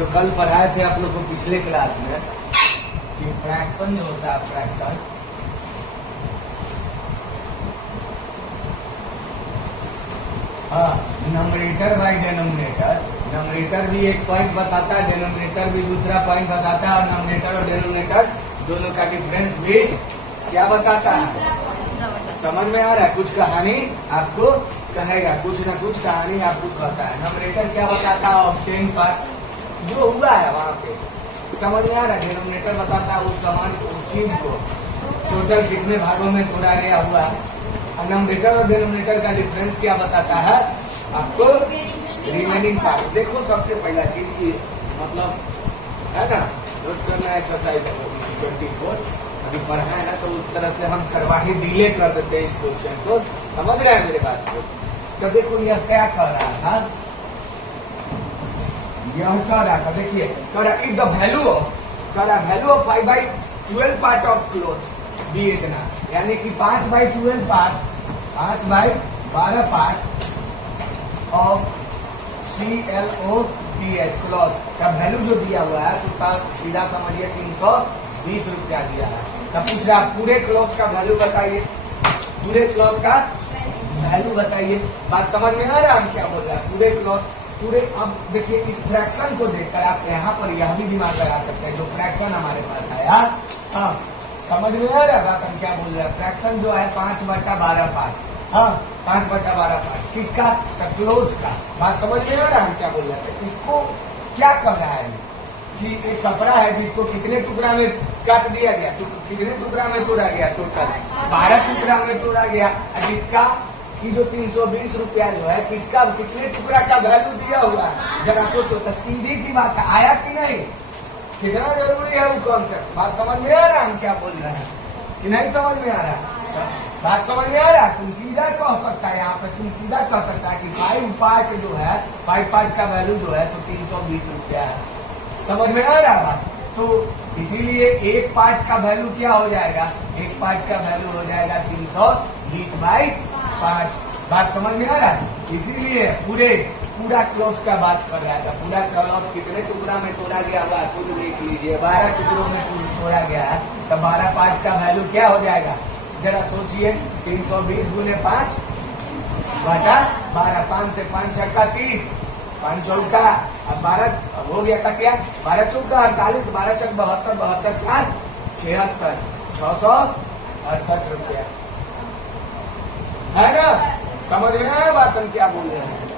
जो कल पढ़ाए थे आप लोग को पिछले क्लास में कि फ्रैक्शन जो होता है फ्रैक्शन, हाँ, नंबरेटर बाई डेनोमिनेटर, नंबरेटर भी एक पॉइंट बताता है, डेनोमिनेटर भी दूसरा पॉइंट बताता है, और नंबरेटर और डेनोमिनेटर दोनों का डिफरेंस भी क्या बताता है। समझ में आ रहा है? कुछ कहानी आपको कहेगा, कुछ ना कुछ कहानी आपको कहता है। नंबरेटर क्या बताता है, ऑब्टेन पार्ट जो हुआ है वहाँ पे, समझ में आ रहा है। डेनोमिनेटर बताता है उस सामान को, उस चीज को टोटल कितने भागों में तोड़ा गया हुआ। नंबरेटर और डेनोमिनेटर का डिफरेंस क्या बताता है आपको, रिमेनिंग पार्ट। देखो सबसे पहला चीज की मतलब है ना, नोट करना है एक्सरसाइज 24 अभी पढ़ा है ना, तो उस तरह से हम करवा ही डिले कर देते हैं इस क्वेश्चन को। समझ रहे हैं मेरे बात को? तो देखो यह क्या कर रहा था, यह कर रहा था, देखिए कर रहा if the value of 5/12 part of cloth भी इतना, यानी कि 5/12 part, 5/12 part of CLOTH cloth का वैल्यू जो दिया हुआ है तो सीधा समझिए 320 रुपया दिया है। तब पूछ रहा पूरे क्लॉथ का वैल्यू बताइए, पूरे क्लॉथ का वैल्यू बताइए। बात समझ में आ रहा है हम क्या बोल रहे हैं? पूरे क्लॉथ पूरे। अब देखिए इस फ्रैक्शन को देखकर आप यहाँ पर यह भी दिमाग लगा सकते हैं, जो फ्रैक्शन हमारे पास आया, हाँ समझ में आ रहा है बात हम क्या बोल रहे हैं। फ्रैक्शन जो है 5/12 पार्ट, हाँ 5/12 पार्ट किसका, क्लॉथ का। बात समझ में आ रहा है हम क्या बोल रहे हैं? इसको क्या कह रहा है कि एक कपड़ा है जिसको कितने टुकड़ा में काट दिया गया, तो कितने टुकड़ा में तोड़ा गया, टोटल 12 टुकड़ा में तोड़ा गया। जिसका कि जो 320 रुपया जो है किसका, कितने टुकड़ा का वैल्यू दिया हुआ है, जरा सोचो। तो सीधी सी बात है, आया कि नहीं, कितना जरूरी है वो कॉन्सेप्ट। बात समझ में आ रहा है हम क्या बोल रहे हैं कि नहीं समझ में आ रहा है? बात समझ में आ रहा है? तुम सीधा कह सकता है, यहाँ पे तुम सीधा कह सकता है कि 5 पार्ट जो है, 5 पार्ट का वैल्यू जो है तो 320 रुपया है। समझ में आ रहा है? तो इसीलिए एक पार्ट का वैल्यू क्या हो जाएगा, एक पार्ट का वैल्यू हो जाएगा 320/5। बात समझ में आ रहा है? इसीलिए पूरा क्लॉथ का बात कर रहा था। पूरा क्लॉथ कितने टुकड़ा में तोड़ा गया हुआ खुद देख लीजिए, 12 टुकड़ों में तोड़ा गया है। तो 12 पार्ट का वैल्यू क्या हो जाएगा, जरा सोचिए। 320 गुने 5/12, 5 से 5 छक्का 30, 5 चौका, अब 12 हो गया का क्या, 12 चौका 48, 12 चक 72, 72 4 76, 668 रुपया है ना। समझ में आया बात हम क्या बोल रहे हैं?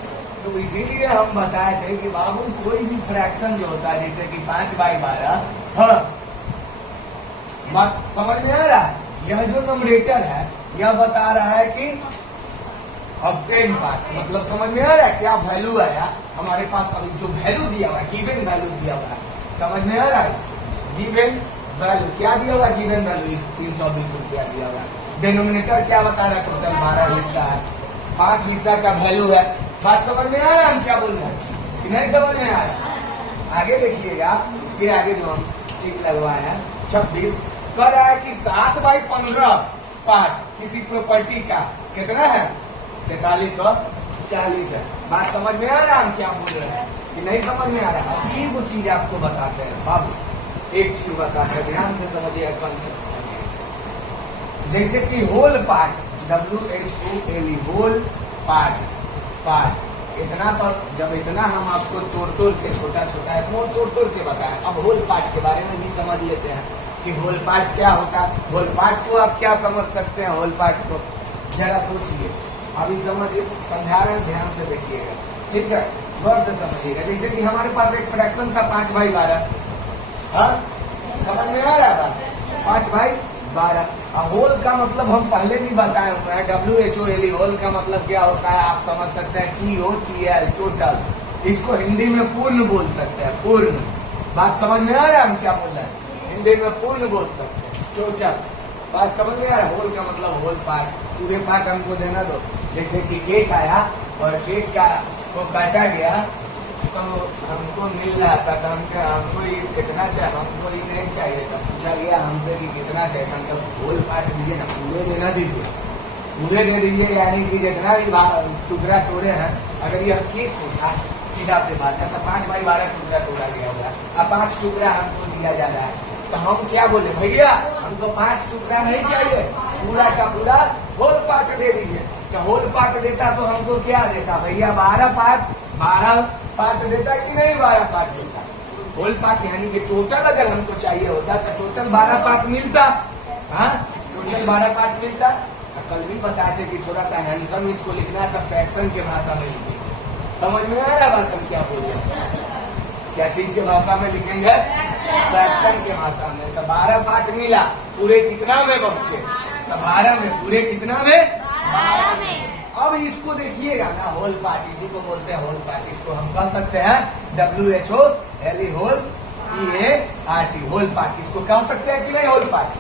तो इसीलिए हम बताए थे कि बाबू कोई भी फ्रैक्शन जो होता है जैसे कि 5/12, हाँ बात समझ में आ रहा है। यह जो नंबरेटर है यह बता रहा है कि ऑब्टेन पार्ट, मतलब समझ में आ रहा है क्या वैल्यू आया हमारे पास। अभी जो वैल्यू दिया हुआ है, गिवन वैल्यू दिया हुआ है, समझ में आ रहा है। गिवन वैल्यू क्या दिया हुआ है, गिवन वैल्यू 320 रुपया दिया हुआ है। डिनोमिनेटर क्या बता रहा है, टोटल 12 हिस्सा है, 5 हिस्सा का वैल्यू है। बात समझ में आ रहा है हम क्या बोल रहे हैं कि नहीं समझ में आ रहा है? आगे देखिएगा, इसके आगे जो हम टिक लगवाए हैं 26 कह रहा है कि 7/15 पार्ट किसी प्रॉपर्टी का कितना है, 4340 है। बात समझ में आ रहा है हम क्या बोल रहे हैं कि नहीं समझ में आ रहा है? अभी वो चीज आपको बताते हैं बाबू, एक चीज बताते हैं, ध्यान से समझिएगा कॉन्सेप्ट। जैसे कि whole part, WHOLE whole part इतना, तक जब इतना हम आपको तोड़ के छोटा इसमें तोड़ के बताएं। अब होल पार्ट के बारे में भी समझ लेते हैं कि होल पार्ट क्या होता है। होल पार्ट को आप क्या समझ सकते हैं, होल पार्ट को जरा सोचिए, अभी समझिए, समझारण ध्यान से देखिएगा, ठीक है, गौर से समझिएगा। जैसे कि हमारे पास एक फ्रैक्शन था 5/12, हाँ समझ में आ रहा है, 5/12। होल का मतलब हम पहले भी बताए हुए हैं, WHOLE होल का मतलब क्या होता है आप समझ सकते हैं, TOTL टोटल। इसको हिंदी में पूर्ण बोल सकते हैं, पूर्ण। बात समझ में आ रहा है हम क्या बोल रहे हैं, हिंदी में पूर्ण बोल सकते हैं, टोटल। बात समझ में आ रहा है? होल का मतलब होल पार्ट, पूरे पार्ट हमको देना दो। जैसे कि केक आया और केक का को काटा गया तो हमको मिल रहा था, तो हमको ये कितना चाहिए, हमको ये नहीं चाहिए था, पूछा गया हमसे कि कितना चाहिए, हमको होल पार्ट दीजिए ना, पूरे देना दीजिए, पूरे दे दीजिए। यानी कि जितना भी टुकड़ा तोड़े हैं, अगर यह केक होता, सीधा से बात है। तो 5/12 टुकड़ा टुकड़ा दिया हुआ है, अब 5 टुकड़ा हमको दिया जा रहा है, तो हम क्या बोले भैया हमको 5 टुकड़ा नहीं चाहिए, पूरा का पूरा होल पार्ट दे दीजिए। तो होल पार्ट देता तो हमको क्या देता भैया, 12 पार्ट देता कि नहीं, 12 पार्ट देता। होल पार्ट यानी कि टोटल अगर हमको चाहिए होता तो टोटल 12 पार्ट मिलता। हाँ, टोटल 12 पार्ट मिलता। कल भी बताते कि थोड़ा सा हैंडसम इसको लिखना था, फ्रैक्शन के भाषा में लिखेंगे। समझ में आ रहा बात हम क्या बोल रहे हैं, क्या चीज के भाषा में लिखेंगे, फ्रैक्शन के भाषा में। तो 12 पार्ट मिला, पूरे कितना में बच्चे, तो 12 में, पूरे कितना में, 12 में। अब इसको देखिएगा ना, होल पार्ट, इसी को बोलते हैं होल पार्ट। इसको हम कह सकते हैं WHOLE whole PART whole part, इसको कह सकते हैं कि नहीं होल पार्ट।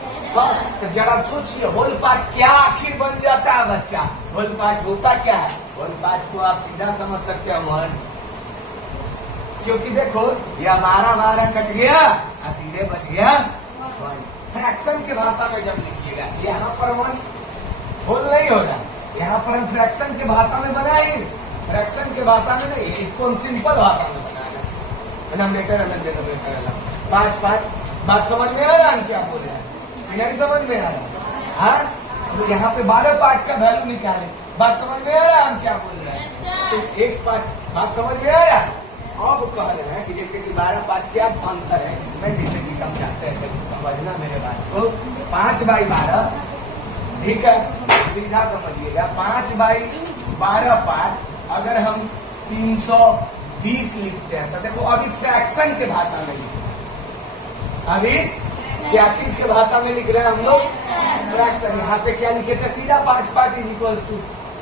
तो जरा सोचिए होल पार्ट क्या आखिर बन जाता है बच्चा, होल पार्ट होता क्या है। होल पार्ट को आप सीधा समझ सकते हैं 1, क्योंकि देखो ये 12 कट गया और सीधे बच गया 1। फ्रैक्शन के भाषा में जब लिखिएगा यहाँ पर 1 होल नहीं होगा, यहाँ पर हम फ्रैक्शन के भाषा में बनाएंगे, फ्रैक्शन के भाषा में नहीं, इसको हम सिंपल भाषा में बनाएंगे। नंबरेटर अलग डिनोमिनेटर अलग, 5 बात समझ में आ रहा है क्या बोल रहे हैं, नहीं समझ में आ रहा। हाँ, तो यहाँ पे 12 पार्ट का वैल्यू निकाले, बात समझ में आ रहा है हम क्या बोल रहे हैं। तो एक पार्ट बात समझ में आ रहा है। अब कह रहे हैं कि जैसे कि 12 पार्ट क्या अंतर है इसमें, जैसे कि समझाते हैं, समझना मेरे बात को। 5/12 ठीक है, सीधा समझिएगा, 5/12 पार्ट अगर हम 320 लिखते हैं तो देखो अभी फ्रैक्शन के भाषा में लिखते हैं, अभी क्या चीज के भाषा में लिख रहे हैं हम लोग, फ्रैक्शन। यहाँ पे क्या लिखे थे, सीधा 5 पार्ट इज इक्वल टू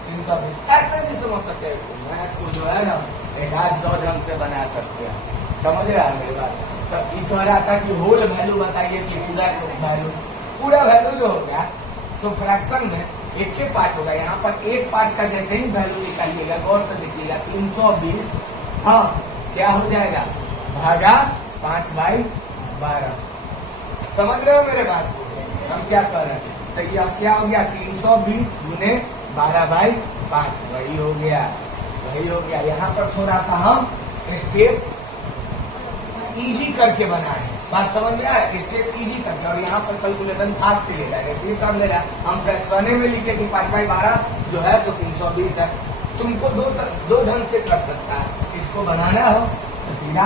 320। ऐसे भी समझ सकते हैं, मैथ को जो है ना 100 ढंग से बना सकते हैं, समझ रहा है मेरी बात। तो ये कह रहा था कि होल वैल्यू बताइए कि पूरा वैल्यू जो हो गया, तो फ्रैक्शन में एक पार्ट होगा, यहाँ पर एक पार्ट का जैसे ही वैल्यू निकालिएगा, गौर से देखिएगा, 320 हाँ क्या हो जाएगा, भागा 5/12। समझ रहे हो मेरे बात को, हम क्या कर रहे हैं। तो यह क्या हो गया, 320 गुने 12/5, वही हो गया, वही हो गया। यहाँ पर थोड़ा सा हम स्टेप इजी करके बनाए, बात समझ में आया, स्टेप इजी करके, और यहाँ पर कैलकुलेशन फास्ट ले जाएगा, ये कर ले रहा है। हम फ्रैक्शने में लिखे कि 5/12 जो है तो 320 है। तुमको दो ढंग से कर सकता है, इसको बनाना हो तो सीधा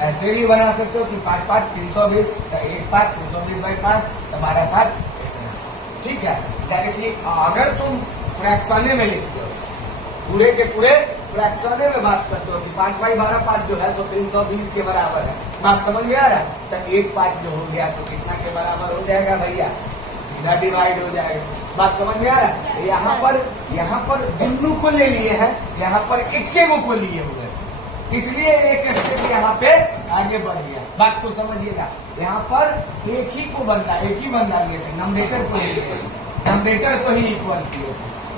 ऐसे भी बना सकते हो कि 5 पार्ट 320, तो 1 पार्ट 320/5, तो 12 पार्ट इतना, ठीक है। डायरेक्टली अगर तुम फ्रैक्शने में लिखते हो, पूरे के पूरे फ्रैक्शने में बात करते हो कि 5/12 पार्ट जो है तो 320 के बराबर है, बात समझ में आ रहा है। तो 1 पार्ट जो हो गया तो कितना के बराबर हो जाएगा भैया, सीधा डिवाइड हो जाएगा, बात समझ में आ रहा है। यहाँ पर दोनों को ले लिए हैं, यहाँ पर एक को लिए हुए, इसलिए एक स्टेप यहाँ पे आगे बढ़ गया, बात को समझिएगा। यहाँ पर एक ही बंदा लिए थे, नंबरेटर को लिए, नंबरेटर को ही इक्वल किए,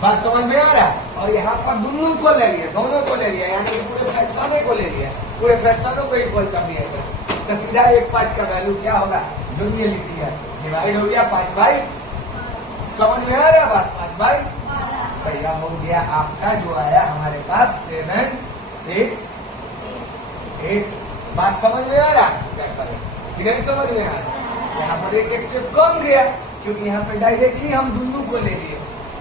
बात समझ में आ रहा है। और यहाँ पर दोनों को ले लिया, दोनों को ले लिया, यानी पूरे फ्रैक्शनों को ले लिया, पूरे फ्रैक्शनों को इक्वल कर दिया। तो सीधा एक पार्ट का वैल्यू क्या होगा, जो ये लिखी है, डिवाइड हो गया 5/, समझ में आ रहा है बात, 5/12। तो यह हो गया आपका जो आया हमारे पास 7, 6, 8। बात समझ में आ रहा है क्या करें कि नहीं समझ में आ रहा। यहाँ पर एक स्टेप कम गया, क्योंकि यहाँ पे डायरेक्टली हम दोनों को ले लिए,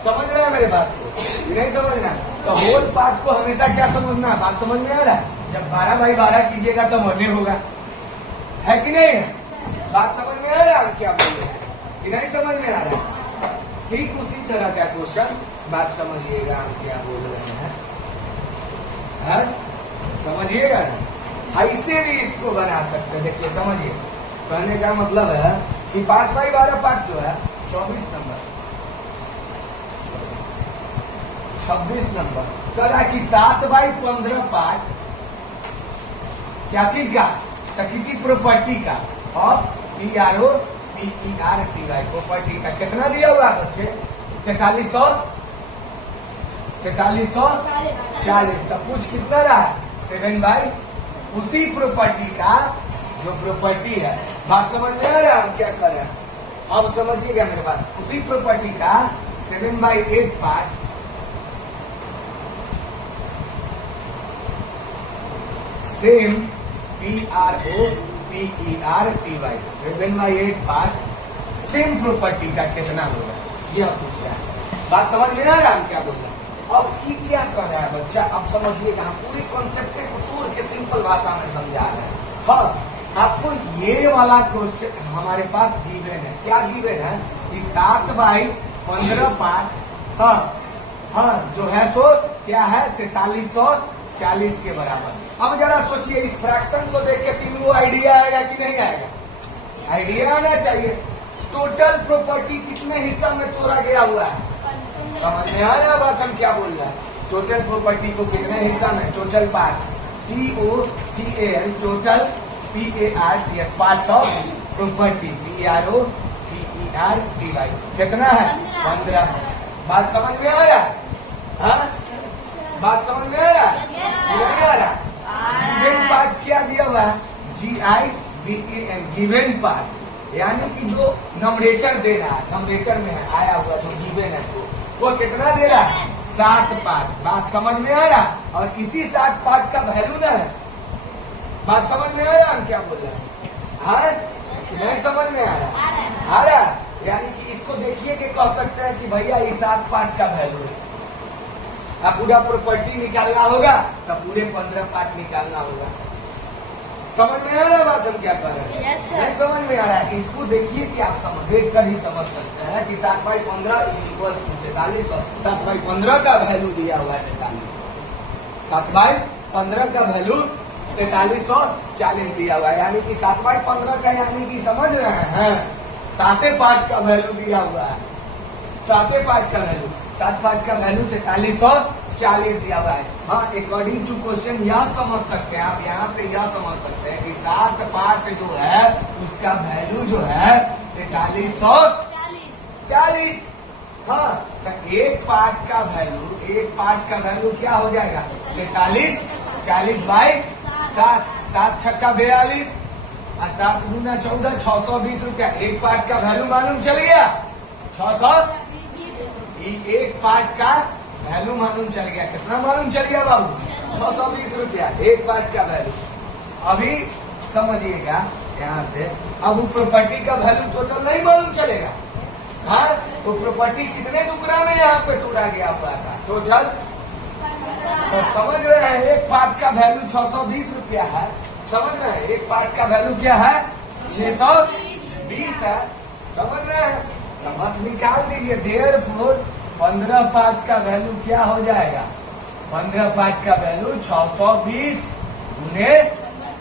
समझ रहे हैं मेरे बात को कि नहीं समझना। तो होल पार्ट को हमेशा क्या समझना, बात समझ में आ रहा है। जब 12/12 कीजिएगा तो मने होगा, है कि नहीं, बात समझ में आ रहा है क्या बोल रहे हैं कि नहीं समझ में आ रहा। ठीक उसी तरह का क्वेश्चन, बात समझिएगा हम क्या बोल रहे हैं, समझिएगा ना। ऐसे भी इसको बना सकते हैं, देखिए समझिए, कहने का मतलब है कि 5/12 पार्ट जो है 24 नंबर, 26 नंबर करा कि 7/15 पार्ट क्या चीज का, तो किसी प्रॉपर्टी का, और PROPERTY प्रॉपर्टी का कितना दिया हुआ बच्चे, 4340। तो कुछ कितना रहा, 7/, उसी प्रॉपर्टी का जो प्रॉपर्टी है, बात समझ में आ रहा है हम क्या कर रहे हैं। अब समझिएगा मेरे बात, उसी प्रॉपर्टी का 7/8 part same PROPERTY 7/8 part same property का कितना होगा, यह पूछ रहा है। बात समझ में आ रहा है क्या बोल रहा है। अब ये क्या कर रहा है बच्चा, अब समझिएगा, हम पूरी कॉन्सेप्ट को तोड़ के सिंपल भाषा में समझा रहे हैं। हाँ, आपको ये वाला क्वेश्चन हमारे पास गिवन है, क्या गिवन है कि 7/15 पार्ट, हाँ जो है सो क्या है 4340 के बराबर। अब जरा सोचिए, इस फ्रैक्शन को देख के तीनों आइडिया आएगा कि नहीं आएगा, आइडिया आना चाहिए। टोटल प्रॉपर्टी कितने हिस्सा में तोड़ा गया हुआ है, समझ में आ रहा बात हम क्या बोल रहे हैं। टोटल प्रॉपर्टी को कितने हिस्सा में, total part, TOTAL total PART parts of property, PROPERTY कितना है 15। बात समझ में आ रहा है, हाँ बात समझ में आ रहा है, नहीं आ रहा। गिवन पार्ट क्या दिया हुआ है, GIVAN गिवन पार्ट, यानी कि जो नंबरेटर दे रहा है, नंबरेटर में आया हुआ जो गिवन है वो कितना दे रहा है 7 पार्ट। बात समझ में आ रहा, और इसी 7 पार्ट का वैल्यू ना है। बात समझ में आ रहा हम क्या बोल रहे हैं, हाँ नहीं समझ में आ रहा, आ रहा, यानी कि इसको देखिए कि कह सकते हैं कि भैया ये 7 पार्ट का वैल्यू है। अब पूरा प्रॉपर्टी निकालना होगा तब पूरे 15 पार्ट निकालना होगा। समझ में आ रहा है बात हम क्या कर रहे हैं, नहीं समझ में आ रहा है। इसको देखिए कि आप देख कर ही समझ सकते हैं कि 7/15 इक्वल्स टू 4300। 7/15 का वैल्यू दिया हुआ है 4300, 7/15 का वैल्यू 4340 दिया हुआ है, यानी कि 7/15 का, यानी कि समझ रहे हैं 7 पार्ट का वैल्यू दिया हुआ है, 7 पार्ट का वैल्यू, 7 पार्ट का वैल्यू 4340 दिया हुआ है। हाँ, अकॉर्डिंग टू क्वेश्चन यह समझ सकते हैं आप, यहाँ से यह समझ सकते हैं कि 7 पार्ट जो है उसका वैल्यू जो है 4340। हाँ, तो एक पार्ट का वैल्यू क्या हो जाएगा 4340/7, 7 छक्का 42 और 7 दूना 14, 620 रुपया। एक पार्ट का वैल्यू मालूम चल गया 620, एक पार्ट का वैल्यू मालूम चल गया, कितना मालूम चल गया बाबू 620 रुपया एक पार्ट का वैल्यू। अभी समझिएगा यहाँ से, अब वो प्रॉपर्टी का वैल्यू टोटल नहीं मालूम चलेगा। हाँ, तो प्रॉपर्टी कितने टुकड़ा में यहाँ पे तोड़ा गया हुआ था टोटल, तो समझ रहे हैं एक पार्ट का वैल्यू 620 रुपया है। समझ रहे हैं एक पार्ट का वैल्यू क्या है 620 है, समझ रहे हैं। तो बस निकाल दीजिए, देयरफॉर 15 पार्ट का वैल्यू क्या हो जाएगा, 15 पार्ट का वैल्यू 620 गुने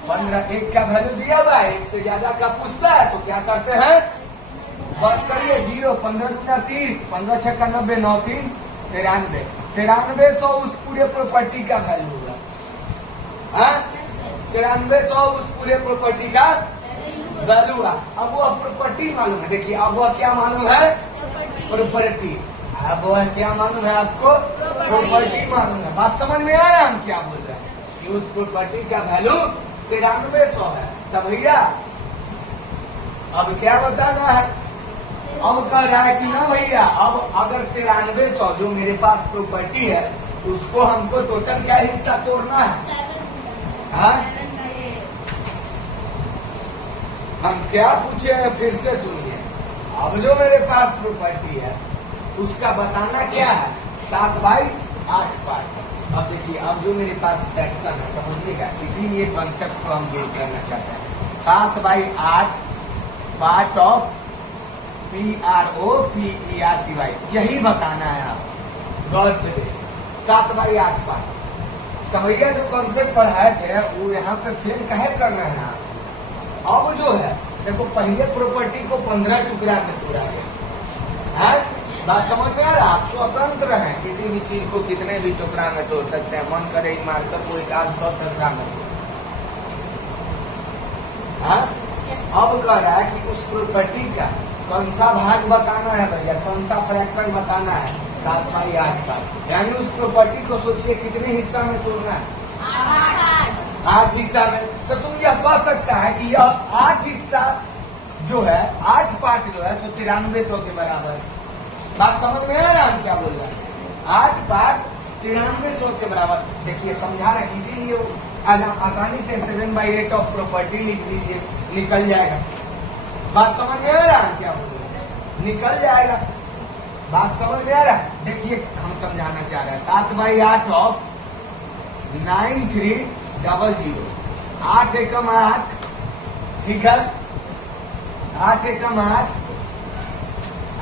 15। एक का वैल्यू दिया हुआ है, एक से ज्यादा का पूछता है तो क्या करते हैं, बस करिए 0, 15 दूना 30, 15 छक्का 90, 9 3 93, 9300 उस पूरे प्रॉपर्टी का वैल्यू होगा। हाँ, 9300 उस पूरे प्रॉपर्टी का वैल्यू हुआ। अब वो प्रॉपर्टी मालूम है, देखिए अब वह क्या मालूम है प्रॉपर्टी, अब वह क्या मालूम है आपको प्रॉपर्टी मालूम है। बात समझ में आया हम क्या बोल रहे हैं कि उस प्रॉपर्टी का वैल्यू 9300 है। तब भैया अब क्या बताना है, अब कह रहा है कि ना भैया अब अगर 9300 जो मेरे पास प्रॉपर्टी है उसको हमको टोटल क्या हिस्सा तोड़ना है। हाँ, हम क्या पूछे हैं फिर से सुनिए। अब जो मेरे पास प्रॉपर्टी है उसका बताना क्या है 7/8 पार्ट। अब देखिए, अब जो मेरे पास फ्रैक्शन है समझिएगा, इसीलिए कॉन्सेप्ट को हम गेट करना चाहते हैं। 7/8 पार्ट ऑफ PROPERTY, यही बताना है आप गौर से देखिए। 7/8 पार्ट, तो भैया जो कॉन्सेप्ट पढ़ाए थे वो यहाँ पे फेल कहे करना है आप। अब जो है देखो, पहले प्रॉपर्टी को 15 टुकड़ा में तोड़ा गया है। बात समझ में आ रहा, आप स्वतंत्र हैं, किसी भी चीज को कितने भी टुकड़ा में तोड़ सकते हैं। मन करे मारकर को 100 टुकड़ा में। हाँ, अब कह रहा है कि उस प्रॉपर्टी का कौन सा भाग बताना है भैया, कौन सा फ्रैक्शन बताना है 7/8 का। यानी उस प्रॉपर्टी को सोचिए कितने हिस्सा में तोड़ना है 8 हिस्सा में। तो तुम यह कह सकता है कि यह 8 हिस्सा जो है 8 पार्ट जो है तो 9300 के बराबर। बात समझ में आ रहा है क्या बोल रहे हैं, 8 पार्ट 9300 के बराबर। देखिए समझा रहे हैं, इसीलिए आसानी से 7/8 ऑफ प्रॉपर्टी लिख दीजिए, निकल जाएगा। बात समझ में आ रहा है क्या बोल रहे हैं? निकल जाएगा। बात समझ में आ रहा है? देखिए हम समझाना चाह रहे हैं 7/8 ऑफ 9300, 8 एकम 8, ठीक है, 8 एकम 8,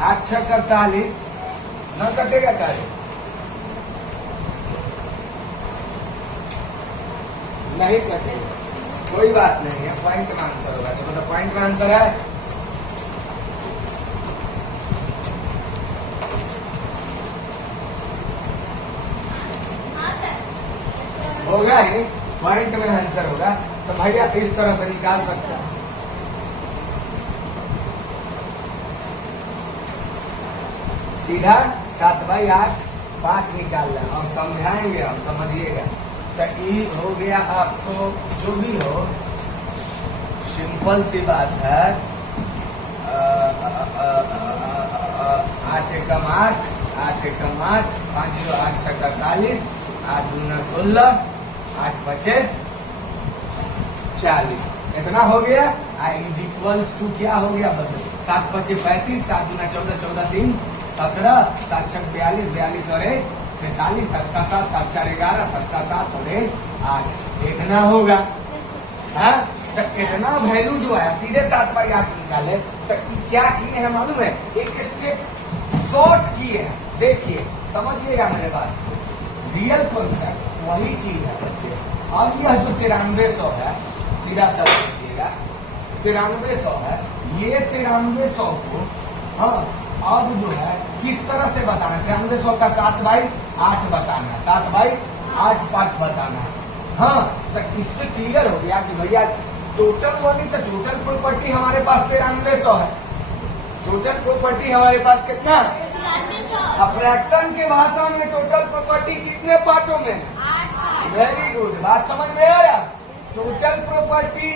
8 6 48, न कटेगा कार्य, नहीं कटेगा, कोई बात नहीं है, पॉइंट में आंसर होगा। तो मतलब पॉइंट में आंसर है, होगा ही, पॉइंट में आंसर होगा। तो भैया इस तरह से निकाल सकते हैं। सीधा 7/8 5 निकाल लें और समझाएंगे हम, समझिएगा। तो ये हो गया आपको, जो भी हो सिंपल सी बात है। 8 एकम 8, 8 एकम 8, 5 0 8 6 48, 8 दूना 16, 8 बचे 40, इतना हो गया। इज इक्वल्स टू क्या हो गया बदल, 7 बचे 35, 7 दूना 14, 14 3 17, 7 6 42, 42 और 1 45, 7 का 7, 7 4 11, 7 का 7 और 1 8, इतना होगा। हाँ, तो इतना वैल्यू जो है सीधे 7/8 निकाले। तो क्या किए हैं मालूम है, एक स्टेप शॉर्ट किए हैं। देखिए समझिएगा मेरे बात, रियल कॉन्सेप्ट वही चीज है बच्चे। अब यह जो 9300 है, सीधा सा देखिएगा 9300 है, ये 9300 को हाँ अब जो है किस तरह से बताना, 9300 का 7/8 बताना, 7/8 पार्ट बताना। हाँ, तो इससे क्लियर हो गया कि भैया टोटल मनी, तो टोटल प्रॉपर्टी हमारे पास 9300 है। टोटल प्रॉपर्टी हमारे पास कितना, फ्रैक्शन के भाषा में टोटल प्रॉपर्टी कितने पार्टों में है? 8। वेरी गुड, बात समझ में आ रहा। टोटल प्रॉपर्टी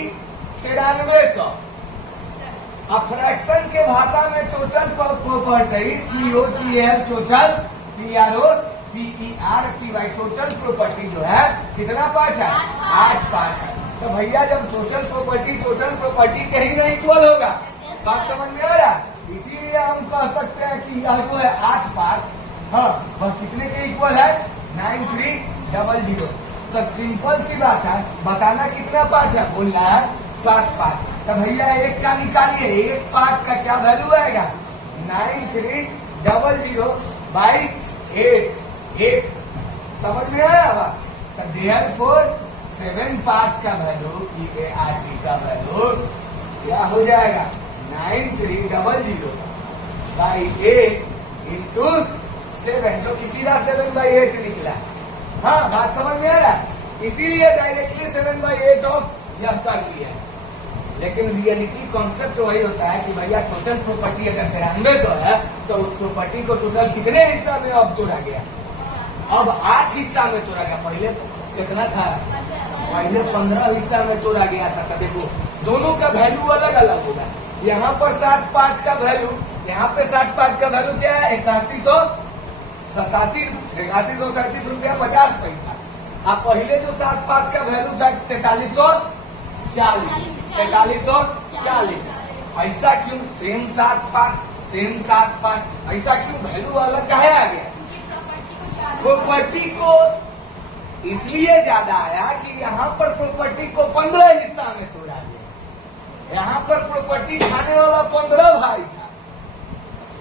9300, फ्रैक्शन के भाषा में total property TOTL, total PROPERTY, total property जो है कितना पार्ट है? 8 पार्ट है। तो भैया जब टोटल प्रॉपर्टी के ही नहीं इक्वल होगा, बात समझ में आ रहा। इसीलिए हम कह सकते हैं कि यह जो है 8 पार्ट, हाँ वह कितने के इक्वल है? 9300। तो सिंपल सी बात है, बताना कितना पार्ट है, बोलना है 7 पार्ट। तो भैया एक का निकालिए, एक पार्ट का क्या वैल्यू आएगा? 9300/8, 8 समझ में आया बात। तो देयरफॉर 7 पार्ट का वैल्यू, PART का वैल्यू क्या हो जाएगा? 9300/8 इंटू 7, जो कि सीधा 7/8 निकला। हाँ, बात समझ में आ रहा है। इसीलिए डायरेक्टली 7/8 ऑफ यह कर लिया। लेकिन रियलिटी कॉन्सेप्ट वही होता है कि भैया टोटल प्रॉपर्टी अगर 9300 है, तो उस प्रॉपर्टी को टोटल कितने हिस्सा में अब तोड़ा गया? अब 8 हिस्सा में तोड़ा गया। पहले कितना था? पहले 15 हिस्सा में तोड़ा गया था। तो देखो दोनों का वैल्यू अलग अलग होगा। यहाँ पर 7 पार्ट का वैल्यू, यहाँ पे 7 पार्ट का वैल्यू क्या है? 8137 रुपया 50 पैसा। अब पहले जो 7 पार्ट का वैल्यू था 4340, 4340। ऐसा क्यों? सेम 7 पार्ट, ऐसा क्यों वैल्यू अलग काहे आ गया? प्रॉपर्टी को इसलिए ज्यादा आया कि यहाँ पर प्रॉपर्टी को 15 हिस्सा में तोड़ा गया। यहाँ पर प्रॉपर्टी खाने वाला 15 भाई था।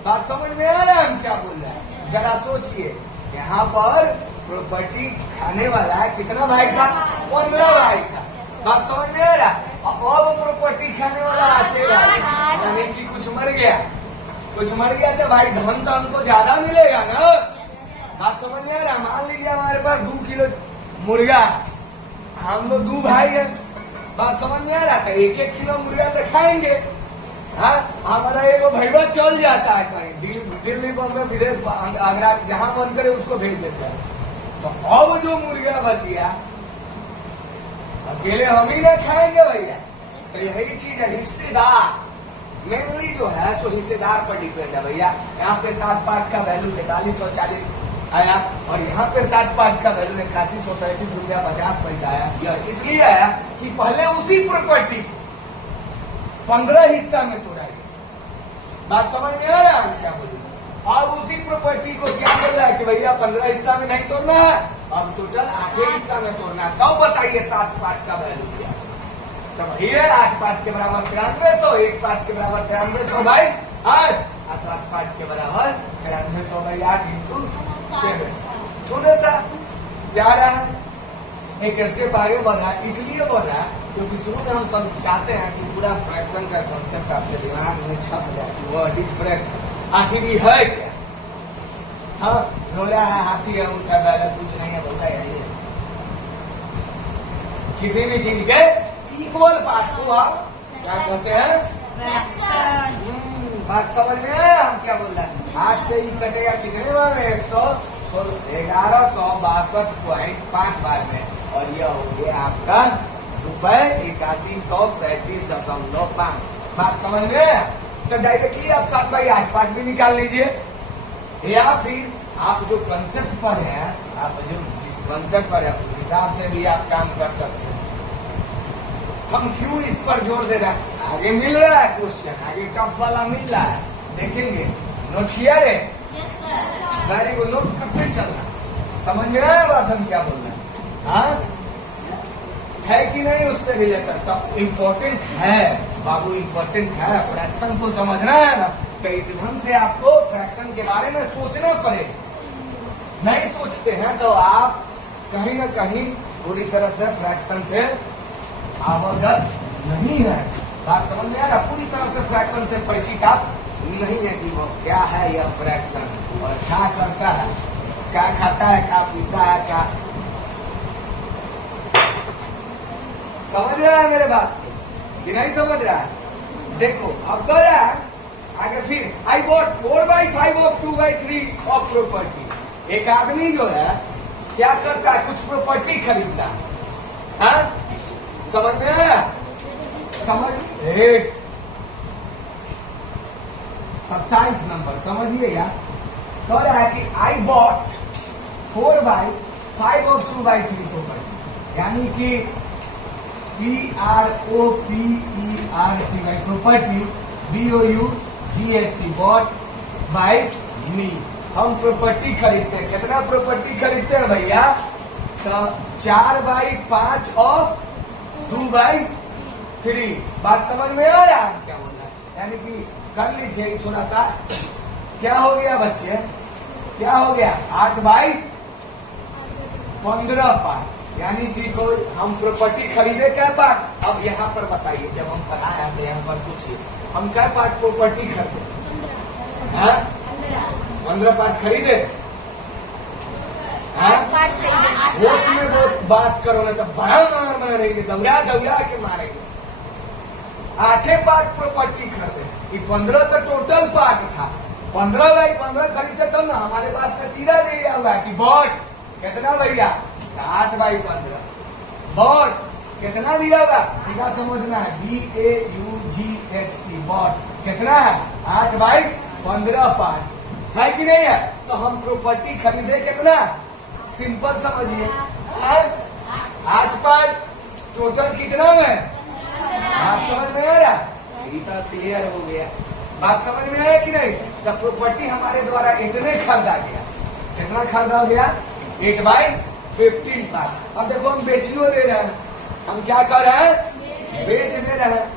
बात समझ में आ रहा है हम क्या बोल रहे हैं? जरा सोचिए, यहाँ पर प्रॉपर्टी खाने वाला कितना भाई था? 15 भाई था। बात समझ में आ रहा? अब प्रॉपर्टी खाने वाला आते यानी कि कुछ मर गया तो भाई धन तो हमको ज्यादा मिलेगा ना। बात समझ में आ रहा? मान लीजिए हमारे पास 2 किलो मुर्गा, हम लोग 2 भाई हैं। बात समझ में आ रहा था? 1-1 किलो मुर्गा तो खाएंगे। हाँ, हमारा एगो भैया चल जाता है कहीं दिल्ली, बॉम्बे, विदेश, आगरा, जहां मन करे उसको भेज देता है। तो अब जो मुर्गा बच गया अकेले हम ही ना खाएंगे भैया। तो यही चीज है, हिस्सेदार मेनली जो है तो हिस्सेदार पर डिपेंड है भैया। यहाँ पे 7 पार्ट का वैल्यू 4340 आया, और यहाँ पे 7 पार्ट का वैल्यू 8137 रुपया 50 पैसा आया। यह इसलिए आया कि पहले उसी प्रॉपर्टी 15 हिस्सा में तोड़ा गया। बात समझ में आ रहा है क्या बोलूं? अब उसी प्रॉपर्टी को क्या बोल रहा है कि भैया 15 हिस्सा में नहीं तोड़ना है, अब टोटल 8 हिस्सा में तोड़ना है। तो बताइए 7 पार्ट का वैल्यू क्या है? तो वही है 8 पार्ट के बराबर 9300, 1 पार्ट के बराबर 9300 बाई 8, और 7 पार्ट के बराबर 9300 बाई 8 इंटू 7। थोड़ा सा जा रहा है, एक स्टेप आगे बढ़ रहा है। इसलिए बढ़ रहा है क्योंकि शुरू में हम सब चाहते हैं कि पूरा फ्रैक्शन का कॉन्सेप्ट आपके दिमाग में छप जाए कि व्हाट इज फ्रैक्शन, आखिर ये है क्या। हाँ, घोड़ा है, हाथी है, उनका बैलेंस कुछ नहीं है, बोलता है किसी भी चीज के इक्वल पार्ट को आप क्या कहते हैं? बात समझ में आया हम क्या बोल रहे हैं? 8 से ही कटेगा कितने बार में? 1162.5 बार में, और यह हो गया आपका ₹8137.5। बात समझ में आया? तो डायरेक्टली आप 7/8 पार्ट भी निकाल लीजिए, या फिर आप जो कंसेप्ट पर है, आप जो जिस कंसेप्ट पर है उस हिसाब से भी आप काम कर सकते हैं। हम क्यों इस पर जोर दे रहे हैं? आगे मिल रहा है क्वेश्चन, आगे टफ वाला मिल रहा है, देखेंगे। नोट किया रे? वेरी गुड, नोट करते चलना। समझ में आया बात हम क्या बोल रहे हैं? हाँ है कि नहीं? उससे रिलेटेड तो इम्पोर्टेंट है बाबू, इम्पोर्टेंट है। फ्रैक्शन को समझना है ना, तो इस ढंग से आपको फ्रैक्शन के बारे में सोचना पड़ेगा। नहीं सोचते हैं तो आप कहीं ना कहीं पूरी तरह से फ्रैक्शन से अवगत नहीं है। बात समझ में आ रहा? पूरी तरह से फ्रैक्शन से परिचित आप नहीं है कि वो क्या है यह फ्रैक्शन, और क्या करता है, क्या खाता है, क्या पीता है, क्या। समझ रहा है मेरे बात कि नहीं समझ रहा है? देखो अब कर रहा है आगे, फिर I bought 4/5 of 2/3 of property. एक आदमी जो है क्या करता है? कुछ प्रॉपर्टी खरीदता है। हाँ? समझ में आया? समझ 27 नंबर समझिएगा। कह रहा है कि आई बॉट 4/5 ऑफ 2/3 प्रॉपर्टी, यानी कि प्रॉपर्टी BOUGST बॉट बाय मी। हम प्रॉपर्टी खरीदते हैं। कितना प्रॉपर्टी खरीदते हैं भैया? तो 4/5 ऑफ 2/3। बात समझ में आ रहा है क्या बोल रहा है? यानी कि कर लीजिए थोड़ा सा। क्या हो गया बच्चे? क्या हो गया? 8/15 पार्ट, यानी कि कोई हम प्रॉपर्टी खरीदे क्या पार्ट? अब यहाँ पर बताइए, जब हम बनाए तो यहाँ पर पूछिए हम क्या पार्ट प्रॉपर्टी खरीदे? 15 पार्ट खरीदे। होश में बहुत बात करो ना तो बड़ा मार मारेंगे, दौड़ा दौड़ा के मारेंगे। 8 पार्ट प्रॉपर्टी खरीदे, कि 15 तो टोटल पार्ट था। 15/15 खरीदते तब ना हमारे पास में सीधा दिया हुआ है कि बॉट कितना भैया? 8/15। बॉट कितना दिया हुआ? सीधा समझना है, BAUGHT बॉट कितना है? 8/15 पार्ट है कि नहीं है? तो हम प्रॉपर्टी खरीदे कितना? सिंपल समझिए, 8 पार्ट टोटल कितना में? आप समझ में आ रहा? इतना क्लियर हो गया। बात समझ में आया कि नहीं? तो प्रॉपर्टी हमारे द्वारा इतने खरीदा गया। कितना खरीदा गया? 8/15 पार्ट। अब देखो हम बेचने दे रहे हैं, हम क्या कर रहे हैं? बेच दे रहे हैं।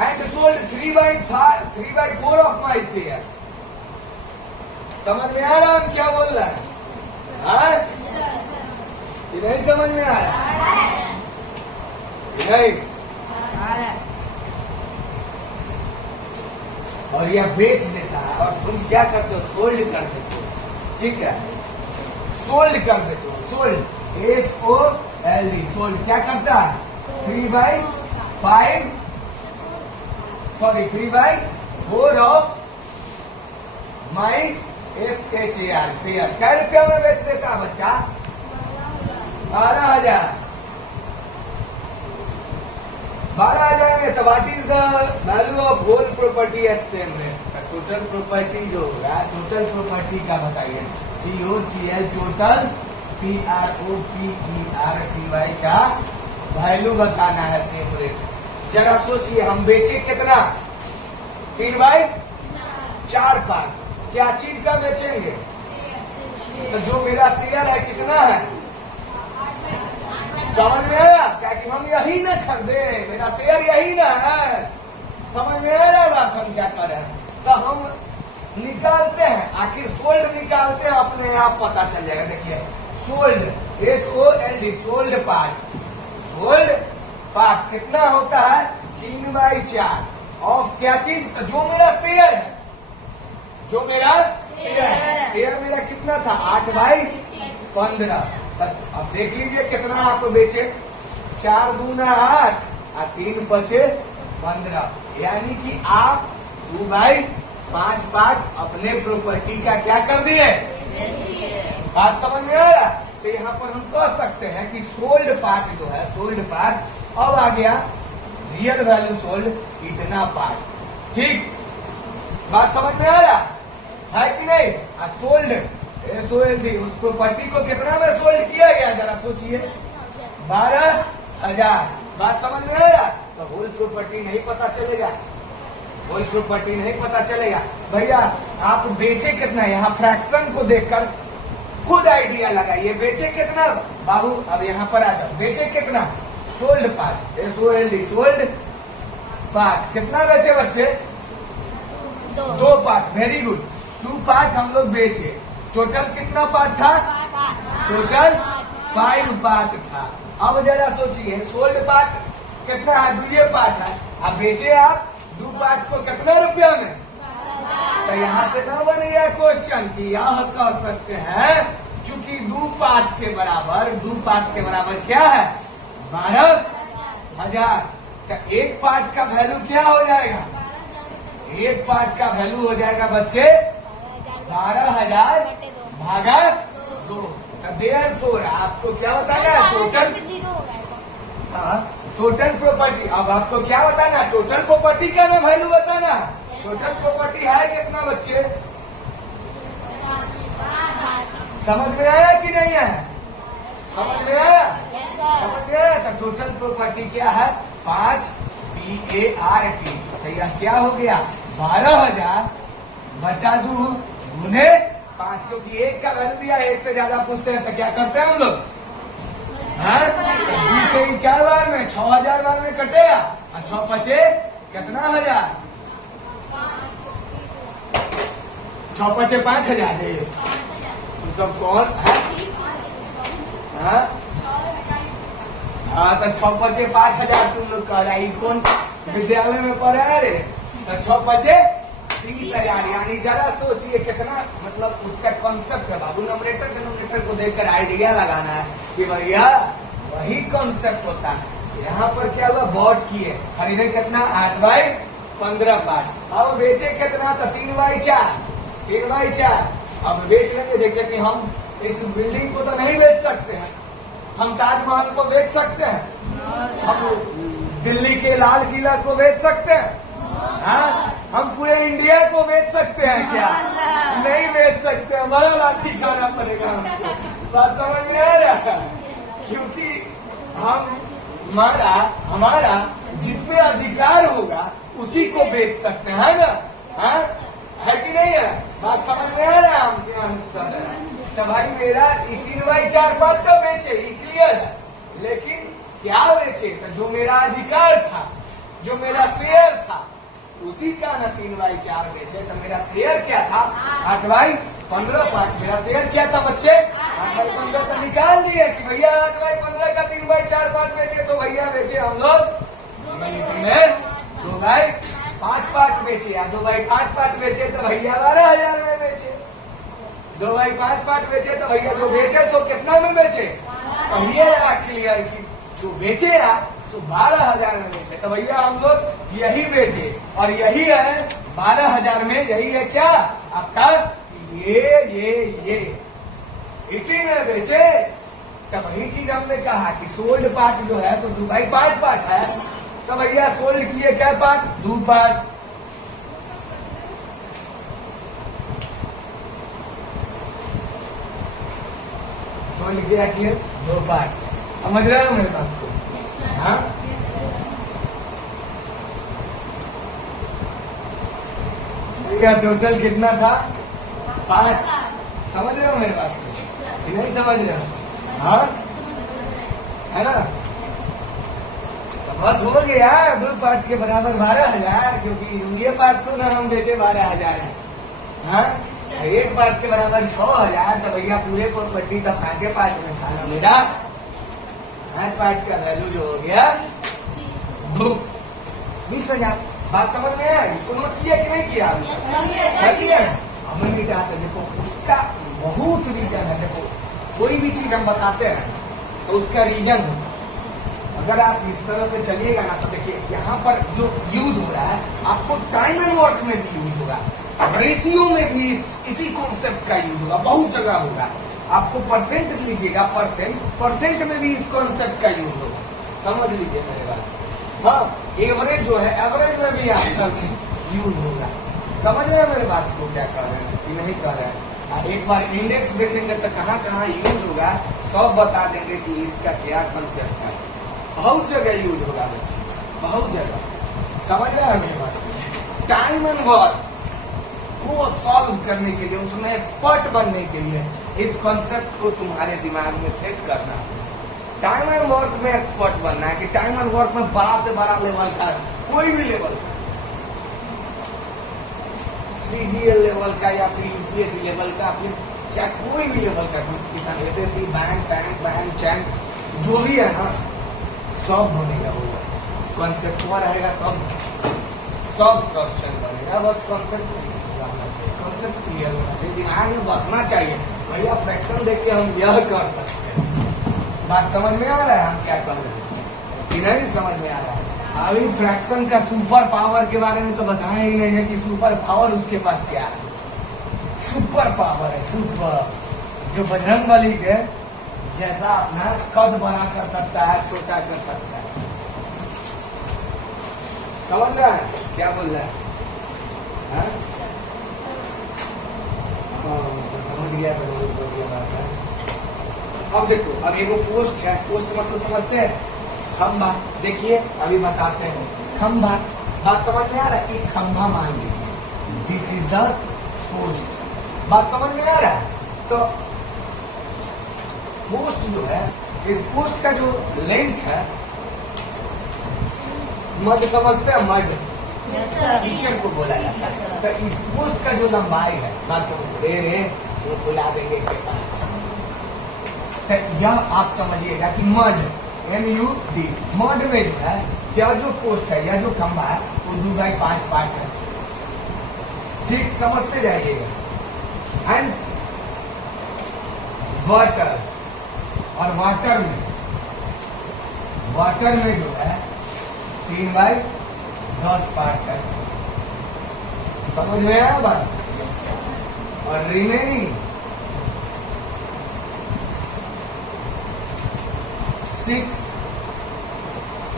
And sold 3/4 of my share. समझ में आ रहा हम क्या बोल रहे हैं? ये नहीं समझ में आ रहा? नहीं। और यह बेच देता है, और तुम क्या करते हो? सोल्ड कर देते हो। ठीक है, सोल्ड कर देते हो। सोल्ड SOLD, सोल्ड क्या करता है? 3/4 ऑफ माई SHAR शेयर। क्या रुपया में बेच देता है बच्चा? 12,000। 12 आ जाएंगे तो what is the value of whole property at same rate. Total property जो होगा, टोटल प्रॉपर्टी का बताइए। TOTL टोटल PROPERTY का वैल्यू बताना है सेम रेट। जरा सोचिए, हम बेचे कितना? 3/4 पार्ट। क्या चीज का बेचेंगे? तो जो मेरा शेयर है कितना है? समझ में आया? क्या कि हम यही ना खरीदे, मेरा शेयर यही ना है। समझ में आ रहा है बात हम क्या कर रहे हैं? तो हम निकालते हैं, आखिर सोल्ड निकालते हैं, अपने आप पता चल जाएगा। देखिए sold, SOLD, sold part, sold part कितना होता है? 3/4 ऑफ क्या चीज? तो जो मेरा शेयर है, जो मेरा शेयर मेरा कितना था? 8/15। अब देख लीजिए कितना आप बेचे। 4 दूना 8 और 3 बचे 15, यानी कि आप 2/5 पार्ट अपने प्रॉपर्टी का क्या कर दिए? बात समझ में आ रहा? तो यहाँ पर हम कह सकते हैं कि सोल्ड पार्ट जो है, सोल्ड पार्ट अब आ गया रियल वैल्यू सोल्ड इतना पार्ट। ठीक, बात समझ में आ रहा है कि नहीं? सोल्ड SOLD, उस प्रॉपर्टी को कितना में सोल्ड किया गया? जरा सोचिए, 12,000। बात समझ में आया? तो होल प्रॉपर्टी नहीं पता चलेगा, होल प्रॉपर्टी नहीं पता चलेगा। भैया आप बेचे कितना? यहाँ फ्रैक्शन को देखकर खुद आइडिया लगाइए, बेचे कितना बाबू? अब यहाँ पर आ जाओ, बेचे कितना? Sold part, SOLD, sold part कितना बेचे बच्चे? 2 पार्ट। वेरी गुड, 2 पार्ट हम लोग बेचे। टोटल कितना पार्ट था? टोटल 5 पार्ट था। अब जरा सोचिए, सोल्ड पार्ट कितना है? 2 पार्ट है। अब बेचे आप 2 पार्ट को कितना रुपया में? तो यहाँ से न बन गया क्वेश्चन कि यह कर सकते हैं, चूंकि 2 पार्ट के बराबर क्या है? 12,000। तो 1 पार्ट का वैल्यू क्या हो जाएगा? 1 पार्ट का वैल्यू हो जाएगा बच्चे 12,000 भागा 2। देयरफॉर आपको क्या बताना है? Total, total property. अब आपको क्या बताना है? टोटल प्रॉपर्टी का ना वैल्यू बताना है। टोटल प्रॉपर्टी है कितना बच्चे? समझ में आया कि नहीं है? समझ में आया? समझ में आया? तो टोटल प्रॉपर्टी क्या है? 5 PART। तो यह क्या हो गया? 12,000 बटा 2 गुने 5, क्योंकि 1 का वैल्यू दिया, 1 से ज्यादा पूछते हैं तो क्या करते हैं हम लोग? 20 से क्या बार में? 6,000 बार में कटेगा और 6 बचे कितना हजार? 6 बचे 5,000। मतलब कौन है? हाँ, तो 6 बचे 5,000 तुम लोग कह रहा है, कौन विद्यालय में पढ़ा है रे? तो 6 बचे 30,000। यानी जरा सोचिए कितना, मतलब उसका कॉन्सेप्ट है बाबू। नंबरेटर डिनोमिनेटर को देखकर आइडिया लगाना है कि भैया वही कॉन्सेप्ट होता है। यहाँ पर क्या हुआ? बॉट किए, खरीदे कितना? 8/15 पार्ट। अब बेचे कितना? तो 3/4, 3/4। अब बेच लेंगे। जैसे कि हम इस बिल्डिंग को तो नहीं बेच सकते हैं, हम ताजमहल को बेच सकते हैं, हम दिल्ली के लाल किला को बेच सकते हैं, हाँ? हम पूरे इंडिया को बेच सकते हैं क्या? नहीं बेच सकते, हमारा लाठी खाना पड़ेगा हमको। बात समझ में आ रहा है? क्योंकि हमारा जिसपे अधिकार होगा उसी को बेच सकते हैं ना, हाँ? है कि नहीं है? बात समझ में आ रहा है? हम क्या कर रहे हैं? तो भाई मेरा 3/4 पार्ट तो बेचे, ये क्लियर है, लेकिन क्या बेचे? तो जो मेरा अधिकार था, जो मेरा शेयर था, उसी का ना 3/4 बेचे। तो मेरा शेयर क्या था? 8/15 पार्ट। मेरा शेयर क्या था बच्चे? 8/15। तो निकाल दिए कि भैया 8/15 का 3/4 पार्ट बेचे, तो भैया बेचे हम लोग 2/5 पार्ट बेचे, या 2/5 पार्ट बेचे तो भैया 12,000 में बेचे। 2/5 पार्ट बेचे तो भैया जो बेचे सो कितना में बेचे? तो ये क्लियर कि जो बेचे तो 12,000 में बेचे। तो भैया हम लोग यही बेचे, और यही है 12,000 में, यही है क्या आपका? ये इसी में बेचे। तो वही चीज हमने कहा कि सोल्ड पार्ट जो है तो 2/5 पार्ट है, तो भैया सोल्ड किए क्या पार्ट? 2 पार्ट। सोल्ड किया किए 2 पार्ट। समझ रहे हो मेरे बात को? हाँ, भैया टोटल कितना था? 5। समझ रहे हो मेरे बात को कि नहीं समझ रहे हो? हाँ, है ना? तो बस हो गया 2 पार्ट के बराबर 12,000, क्योंकि ये पार्ट को ना हम बेचे 12,000 है। हाँ, 1 पार्ट के बराबर 6,000। तो भैया पूरे प्रॉपर्टी तो 5 पार्ट में था ना मेरा। 5 पार्ट का वैल्यू जो हो गया 20,000। बात समझ में आया? इसको नोट किया कि नहीं किया? कर दिया ना? अब मैं क्या है, देखो उसका बहुत रीजन है। देखो कोई भी चीज हम बताते हैं तो उसका रीजन है। अगर आप इस तरह से चलिएगा ना तो देखिए यहाँ पर जो यूज हो रहा है आपको टाइम एंड वर्क में भी यूज होगा, रेशियो में भी इसी कॉन्सेप्ट का यूज होगा, बहुत जगह होगा। आपको परसेंट लीजिएगा, परसेंट में भी इस कॉन्सेप्ट का यूज होगा। समझ लीजिए मेरे बात। हाँ, एवरेज जो है एवरेज में भी आपका यूज होगा। समझ रहे हैं मेरे बात को क्या कह रहे हैं कि नहीं कह रहे हैं? एक बार इंडेक्स देखेंगे तो कहाँ कहाँ यूज होगा सब बता देंगे कि इसका क्या कंसेप्ट है। बहुत जगह यूज होगा बच्चे, बहुत जगह। समझ रहे हैं मेरी बात? टाइम एंड वर्क को सॉल्व करने के लिए, उसमें एक्सपर्ट बनने के लिए इस कॉन्सेप्ट को तुम्हारे दिमाग में सेट करना है। टाइम एंड वर्क में एक्सपर्ट बनना है कि टाइम एंड वर्क में बड़ा से बड़ा लेवल का, कोई भी लेवल का, सीजीएल लेवल का या फिर यूपीएससी लेवल का, फिर क्या कोई भी लेवल का कंपटीशन, एसएससी, बैंक चैंक जो भी है ना, सब बनेगा। होगा कॉन्सेप्ट हुआ रहेगा तब सब क्वेश्चन बनेगा। बस कॉन्सेप्ट क्लियर होना चाहिए, दिमाग में बसना चाहिए। भैया फ्रैक्शन देख के हम यह कर सकते हैं। बात समझ में आ रहा है हम क्या कर रहे हैं कि नहीं समझ में आ रहा है? अभी फ्रैक्शन का सुपर पावर के बारे में तो बताया ही नहीं है कि सुपर पावर उसके पास क्या है। सुपर पावर है, सुपर, जो बजरंगबली के जैसा अपना कद बड़ा कर सकता है, छोटा कर सकता है। समझ रहा है क्या बोल रहा है? तो समझ गया तो बहुत बढ़िया बात है। अब देखो, अब एगो पोस्ट है, पोस्ट मतलब समझते हैं? खंभा। देखिए अभी बताते हैं खंभा। बात समझ में आ रहा है? एक खंभा मान लीजिए, दिस इज द पोस्ट। बात समझ में आ रहा है? तो पोस्ट जो है, इस पोस्ट का जो लेंथ है, मड समझते हैं? मड टीचर को बोला जाता है। तो इस पोस्ट का जो लंबाई है, बात समझ रे वो बुला देंगे के पास। तो यह आप समझिएगा कि मड MUD, मड में जो है यह जो पोस्ट है, यह जो खंभा है वो 2/5 पार्ट है। ठीक समझते जाइएगा। एंड वाटर, और वाटर में जो है 3/10 पार्ट है। समझ में आया बात? और रिमेनिंग 6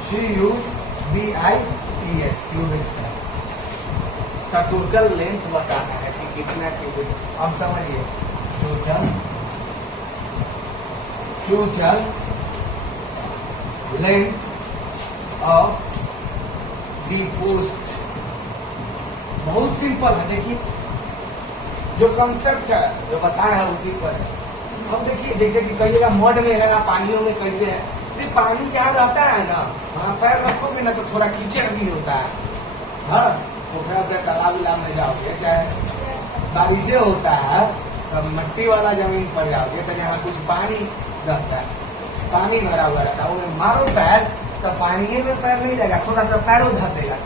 CUBITS क्यूबिक्स है। का टोटल लेंथ बताना है कि कितना क्यूबिक। अब समझिए, total length of the post. बहुत सिंपल है। देखिए जो कंसेप्ट है जो बताया है उसी पर है। अब देखिए जैसे कि कहिएगा मड में है ना, पानियों में कैसे है? पानी क्या रहता है ना, वहाँ पैर रखोगे ना तो थोड़ा कीचड़ भी होता है। हाँ, पोखरा तालाब इलाब में जाओगे, चाहे बारिशें होता है तो मट्टी वाला जमीन पर जाओगे तो जहाँ कुछ पानी रहता है, पानी भरा हुआ रहता है, वो मारो पैर तो पानी में पैर नहीं रहेगा, थोड़ा सा पैरों धंसेगा।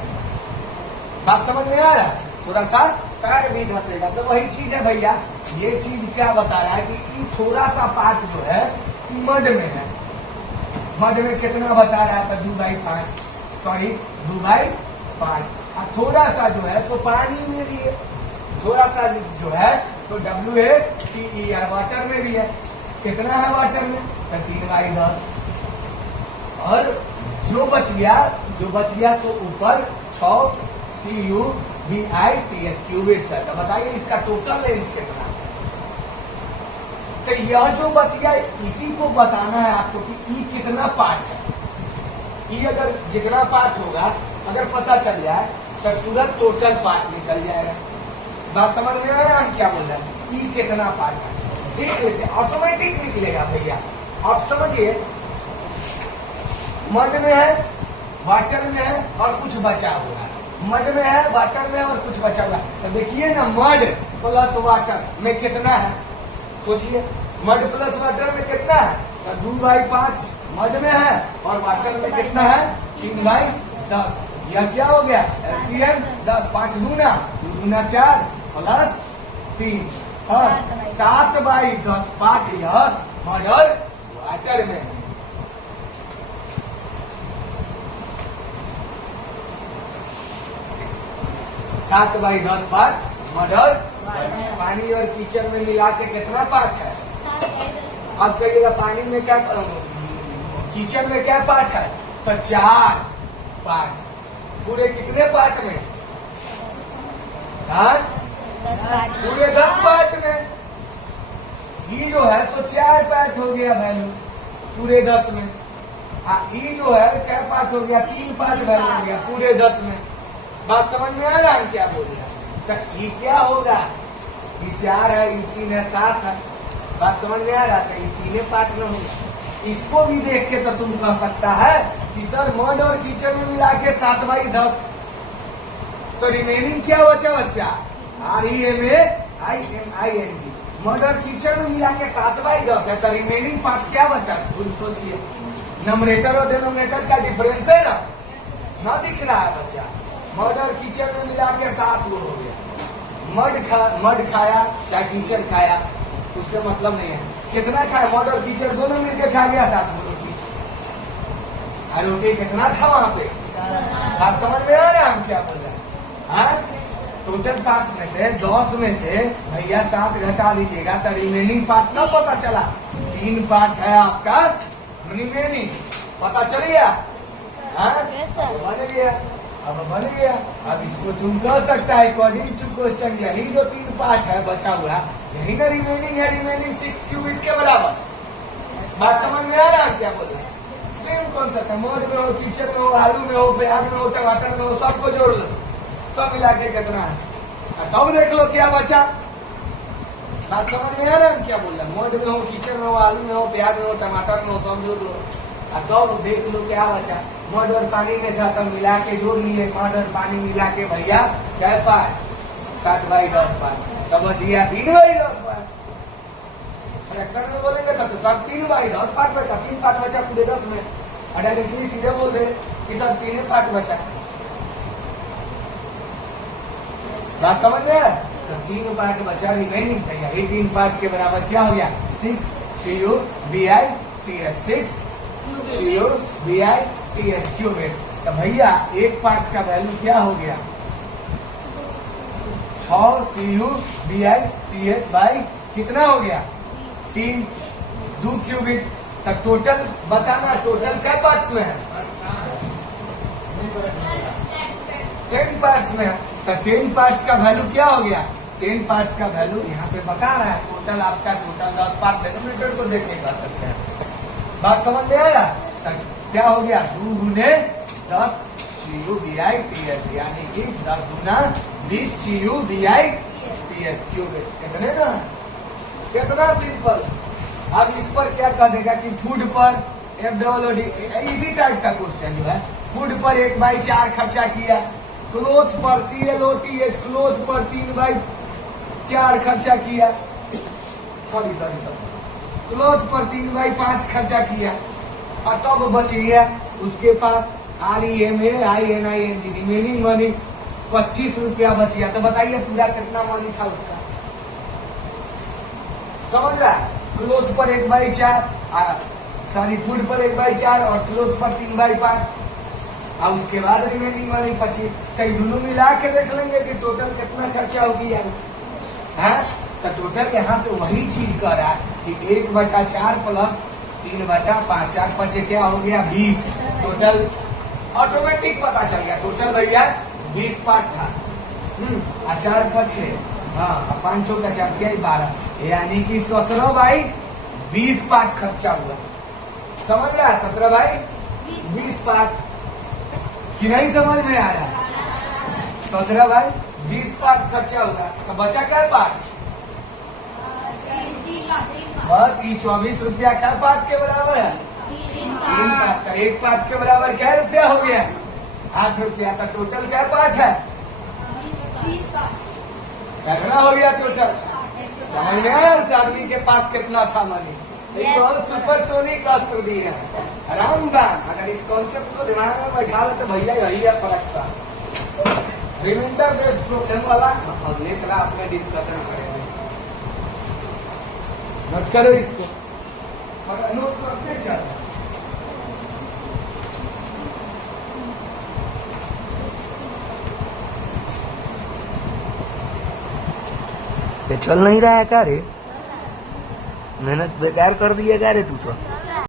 बात समझ में आ रहा है? थोड़ा सा पैर भी धंसेगा। तो वही चीज है भैया, ये चीज क्या बता रहा है कि थोड़ा सा पार्ट जो है मड में है। मड में कितना बता रहा था? 2/5, सॉरी 2/5। और थोड़ा सा जो है तो पानी में भी है, थोड़ा सा जो है तो WATER वाटर में भी है। कितना है वाटर में? तो 3/10। और जो बच गया तो ऊपर 6CuBITS क्यूबिट्स है। तो बताइए इसका टोटल लेंथ कितना है। तो यह जो बच गया इसी को बताना है आपको कि ई कितना पार्ट है। ई अगर जितना पार्ट होगा अगर पता चल जाए तो तुरंत टोटल पार्ट निकल जाएगा। बात समझ में आया हम क्या बोल रहे हैं। ई कितना पार्ट है देख लेते ऑटोमेटिक निकलेगा भैया। आप समझिए मड में है वाटर में है और कुछ बचा हुआ है। मड में है वाटर में और कुछ बचा हुआ है। तो देखिए ना मड प्लस वाटर में कितना है सोचिए। मड प्लस वाटर में कितना है तो 2/5 मड में है और वाटर में कितना है 3/10। यह क्या हो गया LCM 10 5 दूना 2 दूना 4 प्लस 3 और 7/10 पार्ट यह मड और वाटर में। 7/10 पार्ट मड और पानी और कीचड़ में मिला के कितना पार्ट है। अब कहिएगा पानी में क्या कीचड़ में क्या पार्ट है तो 4 पार्ट। पूरे कितने पार्ट में पूरे 10 पार्ट में। ई जो है तो 4 पार्ट हो गया वैल्यू पूरे 10 में। ई जो है क्या पार्ट हो गया 3 पार्ट वैल्यू हो गया पूरे 10 में। बात समझ में आ रहा है क्या बोल रहा है। तो ई क्या होगा ई 4 है ई 3 है 7 है। बात समझ में आ रहा था ये 3 पार्ट में होगा। इसको भी देख के तो तुम कह सकता है कि सर मड और कीचड़ में मिला के 7/10 तो रिमेनिंग क्या बचा REMAINING मड और कीचड़ में मिला के 7/10 है। तो रिमेनिंग पार्ट क्या बचा खुद सोचिए। नंबरेटर और डिनोमिनेटर का डिफरेंस है ना दिख रहा है बच्चा। मड और कीचड़ में मिला के 7 हो गया। मड खाया चाहे कीचड़ खाया उससे मतलब नहीं है कितना खाया। मड और कीचड़ दोनों मिलकर खा गया 7 रोटी। रोटी कितना था वहां पे आप समझ में आ रहे हैं हम क्या बोल रहे हैं। टोटल पार्ट में से 10 में से भैया 7 घटा दीजिएगा तो रिमेनिंग पार्ट ना पता चला। 3 पार्ट है आपका रिमेनिंग पता चल गया। बन गया। अब इसको तुम कह सकता है अकॉर्डिंग टू क्वेश्चन यही जो 3 पार्ट है बचा हुआ यही ना रिमेनिंग है। रिमेनिंग 6 क्यूबिट के बराबर। बात समझ में आ रहा है क्या बोल रहे हैं। सेम कॉन्सेप्ट है। मड में हो कीचड़ में हो आलू में हो प्याज में हो टमाटर में हो सबको जोड़ लो सब मिला के कितना है तब देख लो क्या बचा। बात समझ में आ रहा है क्या बोल रहे हैं। मड में हो कीचड़ में हो आलू में हो प्याज में हो टमाटर में हो सब जोड़ लो तब देख लो क्या बचा। मड और पानी में था तब मिला के जोड़ लिए। मड और पानी मिला के भैया क्या पार्ट 7/10 पार्ट तब बच गया 3/10 पार्ट। फ्रैक्शन में बोलेंगे तो सब 3/10 पार्ट बचा। 3 पार्ट बचा पूरे 10 में। डायरेक्टली सीधे बोल दे कि सब 3 पार्ट बचा। बात समझ में आया। तो 3 पार्ट बचा रिमेनिंग भैया। ये 3 पार्ट के बराबर क्या हो गया 6CuBITS 6CuBITS क्यूबिट्स। तो भैया एक पार्ट का वैल्यू क्या हो गया 6CuBITS बाई कितना हो गया 3 2 क्यूबिट। तो टोटल बताना टोटल क्या पार्ट्स में है 10 पार्ट्स में है। तो 10 पार्ट्स का वैल्यू क्या हो गया 10 पार्ट्स का वैल्यू यहाँ पे बता रहा है। टोटल आपका टोटल 10 पार्ट डिनोमिनेटर को देख के कर सकते हैं। बात समझ में आया। क्या हो गया 2 गुने 10 CuBITS यानी कि 10 गुना 20 CuBITS क्यूबिट। कितने ना कितना सिंपल। अब इस पर क्या कर देगा कि फूड पर FWD इसी टाइप का क्वेश्चन जो है। फूड पर 1/4 खर्चा किया। क्लोथ पर CLOTH क्लोथ पर 3/4 खर्चा किया। सॉरी क्लोथ पर 3/5 खर्चा किया और तब बच गया उसके पास REMAINING रिमेनिंग मनी 25 रुपया बच गया। तो बताइए पूरा कितना मनी था उसका समझ रहा है। क्लोथ पर 1/4 सॉरी फूड पर 1/4 और क्लोथ पर 3/5 और उसके बाद रिमेनिंग मनी 25। कई दोनों मिला के देख लेंगे कि टोटल कितना खर्चा होगी यार है। तो टोटल यहाँ से वही चीज कर रहा है कि 1/4 प्लस 3/5, 4/5 क्या हो गया 20। टोटल ऑटोमेटिक पता चल गया, टोटल भैया 20 पार्ट था। 4/5, हाँ 5 चौका 4 क्या 12, यानी कि 17/20 पार्ट खर्चा हुआ। समझ रहा है 17/20 पार्ट कि नहीं समझ में आ रहा? 17/20 पार्ट खर्चा होगा। तो बचा क्या पार्ट? बस ये 24 रुपया क्या पार्ट के बराबर है? 3 पार्ट का। 1 पार्ट के बराबर क्या रुपया हो गया? 8 रुपया का। टोटल क्या पार्ट है? 20 का। कितना हो गया टोटल? समझ में आया उस आदमी के पास कितना था मनी? एक बहुत सुपरसोनिक अस्त्र दी है रामबाण। अगर इस कॉन्सेप्ट को दिमाग में बैठा ले तो भैया यही है फर्क सा। रिमाइंडर बेस्ड प्रॉब्लम वाला अगले क्लास में डिस्कशन करेंगे। नोट करो इसको, नोट करते चलो। ये चल नहीं रहा है क्या रे? मेहनत बेकार कर दिया क्या रे तू सब?